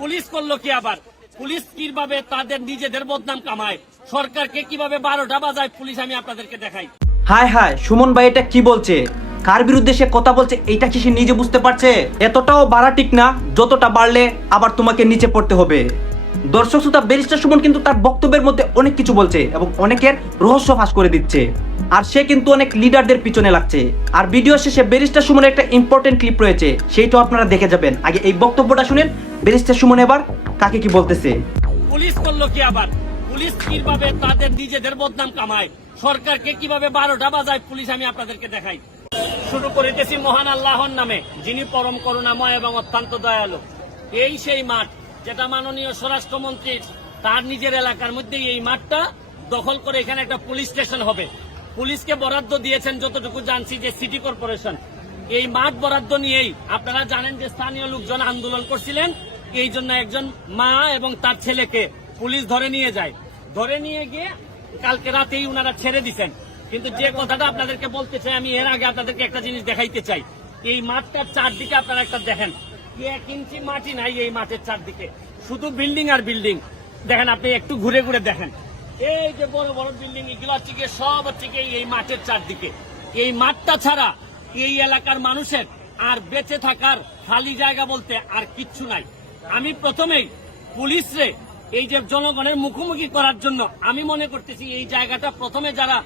Police করলো কি আবার? পুলিশ কিভাবে তাদের নিজেদের বদনাম কামায়, সরকারকে কিভাবে 12টা বাজায় পুলিশ, আমি আপনাদেরকে দেখাই। হায় হায়, সুমন ভাই এটা কি বলছে? কার বিরুদ্ধে সে কথা বলছে এইটা কি সে নিজে বুঝতে পারছে? এতটাও বাড়া ঠিক না, যতটা বাড়লে আবার তোমাকে নিচে পড়তে হবে। দর্শক শ্রোতা, ব্যারিস্টার সুমন কিন্তু তার বক্তব্যের মধ্যে অনেক কিছু বলছে এবং অনেকের রহস্য ফাঁস করে দিচ্ছে, আর সে কিন্তু অনেক লিডারদের পিছনে লাগছে। আর ভিডিও শেষে ব্যারিস্টার সুমনের একটা ইম্পর্টেন্ট ক্লিপ রয়েছে, সেইটাও আপনারা দেখে যাবেন। আগে এই বক্তব্যটা শুনেন, ব্যারিস্টার সুমন এবার কাকে কি বলতেছে। পুলিশ করলো কি আবার? পুলিশ কিভাবে তাদের নিজেদের বদনাম কামায়, সরকারকে কিভাবে 12টা বাজায় পুলিশ, আমি আপনাদেরকে দেখাই। শুরু করিতেছি মহান আল্লাহর নামে, যিনি পরম করুণাময় এবং অত্যন্ত দয়ালু। এই সেই মাঠ যেটা মাননীয় স্বরাষ্ট্রমন্ত্রী তার নিজের এলাকার মধ্যে এই মাঠটা দখল করে এখানে একটা পুলিশ স্টেশন হবে। পুলিশকে বরাদ্দ দিয়েছেন যতটুকু জানছি যে সিটি কর্পোরেশন। এই মাঠ বরাদ্দ নিয়েই আপনারা জানেন যে স্থানীয় লোকজন আন্দোলন করছিলেন, এই জন্য একজন মা এবং তার ছেলেকে পুলিশ ধরে নিয়ে যায়। ধরে নিয়ে গিয়ে কালকে রাতেই উনারা ছেড়ে দিচ্ছেন। কিন্তু যে কথাটা আপনাদেরকে বলতে চাই, আমি এর আগে আপনাদেরকে একটা জিনিস দেখাইতে চাই। এই মাঠটার চারদিকে আপনারা একটা দেখেন, 1 ইঞ্চি মাটি নাই এই মাঠের চারদিকে, শুধু বিল্ডিং আর বিল্ডিং। দেখেন, আপনি একটু ঘুরে ঘুরে দেখেন, এই যে বড় বড় বিল্ডিং, এগুলো হচ্ছে গিয়ে সব হচ্ছে গিয়ে এই মাঠের চারদিকে। এই মাঠটা ছাড়া এই এলাকার মানুষের আর বেঁচে থাকার খালি জায়গা বলতে আর কিচ্ছু নাই। আমি প্রথমেই পুলিশরে এই যে জনগণের মুখোমুখি করার জন্য আমি মনে করতেছি এই জায়গাটা প্রথমে যারা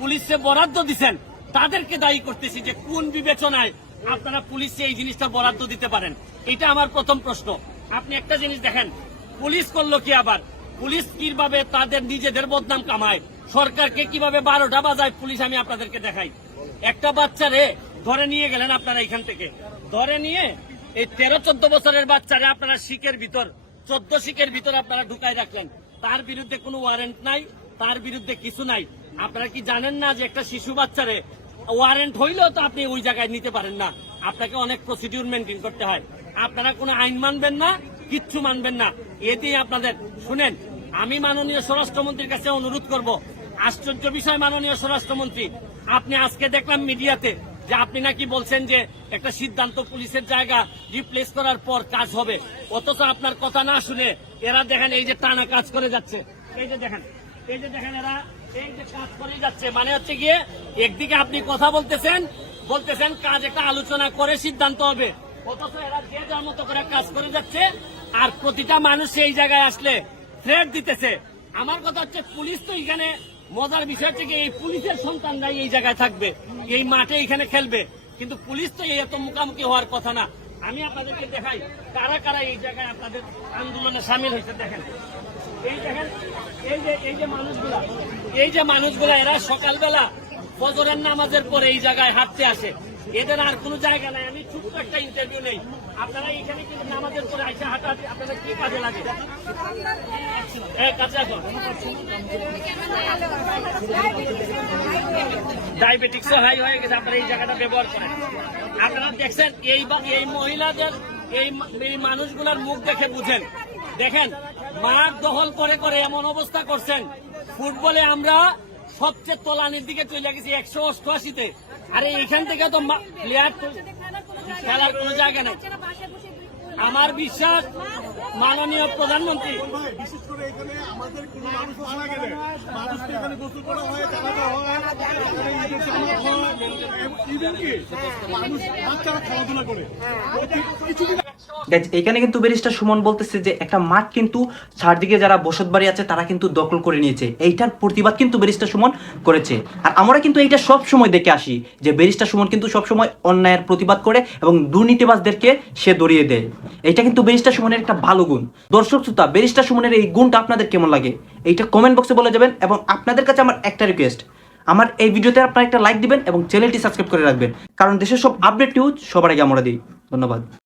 পুলিশে বরাদ্দ দিচ্ছেন তাদেরকে দায়ী করতেছি যে কোন বিবেচনায় আপনারা পুলিশে এই জিনিসটা বরাদ্দ দিতে পারেন। এটা আমার প্রথম প্রশ্ন। আপনি একটা জিনিস দেখেন, পুলিশ করলো কি আবার? পুলিশ কিভাবে তাদের নিজেদের বদনাম কামায়, সরকারকে কিভাবে 12টা বাজায় পুলিশ, আমি আপনাদেরকে দেখাই। একটা বাচ্চারে ধরে নিয়ে গেলেন আপনারা এখান থেকে, ধরে নিয়ে এই 13-14 বছরের বাচ্চারে আপনারা শিকের ভিতর 14 শিকের ভিতর আপনারা ঢুকাই রাখলেন। তার বিরুদ্ধে কোনো ওয়ারেন্ট নাই, তার বিরুদ্ধে কিছু নাই। আপনারা কি জানেন না যে একটা শিশু বাচ্চারে ওয়ারেন্ট হইলেও তো আপনি ওই জায়গায় নিতে পারেন না, আপনাকে অনেক প্রসিডিউর মেনটেন করতে হয়। আপনারা কোনো আইন মানবেন না, কিচ্ছু মানবেন না। এতেই আপনাদের শুনেন, আমি মাননীয় স্বরাষ্ট্রমন্ত্রীর কাছে অনুরোধ করব। আশ্চর্য বিষয় মাননীয় স্বরাষ্ট্রমন্ত্রী, আপনি আজকে দেখলাম মিডিয়াতে যে আপনি নাকি বলছেন যে একটা সিদ্ধান্ত পুলিশের জায়গা রিপ্লেস করার পর কাজ হবে, অথচ আপনার কথা না শুনে এরা দেখেন এই যে টানা কাজ করে যাচ্ছে। এই যে দেখেন, এই যে দেখেন, এরা এই যে কাজ করে যাচ্ছে। মানে হচ্ছে গিয়ে একদিকে আপনি কথা বলতেছেন কাজ একটা আলোচনা করে সিদ্ধান্ত হবে, অথচ এরা যে যার মতো করে কাজ করে যাচ্ছে। আর প্রতিটা মানুষ এই জায়গায় আসলে থ্রেট দিতেছে। আমার কথা হচ্ছে, পুলিশ তো এখানে মজার বিষয় হচ্ছে এই পুলিশের সন্তানরাই এই জায়গায় থাকবে, এই মাঠে এখানে খেলবে, কিন্তু পুলিশ তো এই এত মুখামুখি হওয়ার কথা না। আমি আপনাদেরকে দেখাই কারা কারা এই জায়গায় আপনাদের আন্দোলনে সামিল হয়েছে। দেখেন, এই দেখেন, এই যে মানুষগুলা এরা সকালবেলা ফজরের নামাজের পরে এই জায়গায় হাঁটতে আসে, এদের আর কোনো জায়গা নাই। আমি ছোট্ট একটা ইন্টারভিউ নেই, আপনারা এখানে কিন্তু নামাজের পরে আইসা হাঁটা আপনাদের কি কাজে লাগে? ডায়াবেটিক্স হাই হয়ে গেছে, আপনারা এই জায়গাটা ব্যবহার করেন। আপনারা দেখছেন এই মহিলাদের এই মানুষগুলার মুখ দেখে বুঝেন। দেখেন, মাঠ দখল করে করে এমন অবস্থা করছেন, ফুটবলে আমরা সবচেয়ে তলানির দিকে চলে গেছি 188-তে। আরে এখান থেকে তো প্লেয়ার খেলার কোনো জায়গা নেই। আমার বিশ্বাস মাননীয় প্রধানমন্ত্রী, বিশেষ করে এখানে আমাদের কোনো মানুষ মারা গেলে মানুষকে এখানে গোসল করা হয়, জানাজা হয়, মানুষ বাচ্চারা খেলাধুলা করে। এখানে কিন্তু ব্যারিস্টার সুমন বলতেছে যে একটা মাঠ কিন্তু চারদিকে যারা বসত বাড়ি আছে তারা কিন্তু দখল করে নিয়েছে, এইটার প্রতিবাদ কিন্তু ব্যারিস্টার সুমন করেছে। আর আমরা কিন্তু এইটা সব সময় দেখে আসি যে ব্যারিস্টার সুমন কিন্তু সব সময় অন্যায়ের প্রতিবাদ করে এবং দুর্নীতিবাজদেরকে সে দড়িয়ে দেয়। এইটা কিন্তু ব্যারিস্টার সুমনের একটা ভালো গুণ। দর্শক শ্রোতা, ব্যারিস্টার সুমনের এই গুণটা আপনাদের কেমন লাগে এইটা কমেন্ট বক্সে বলে যাবেন। এবং আপনাদের কাছে আমার একটা রিকোয়েস্ট, আমার এই ভিডিওতে আপনারা একটা লাইক দিবেন এবং চ্যানেলটি সাবস্ক্রাইব করে রাখবেন, কারণ দেশের সব আপডেট নিউজ সবার আগে আমরা দিই। ধন্যবাদ।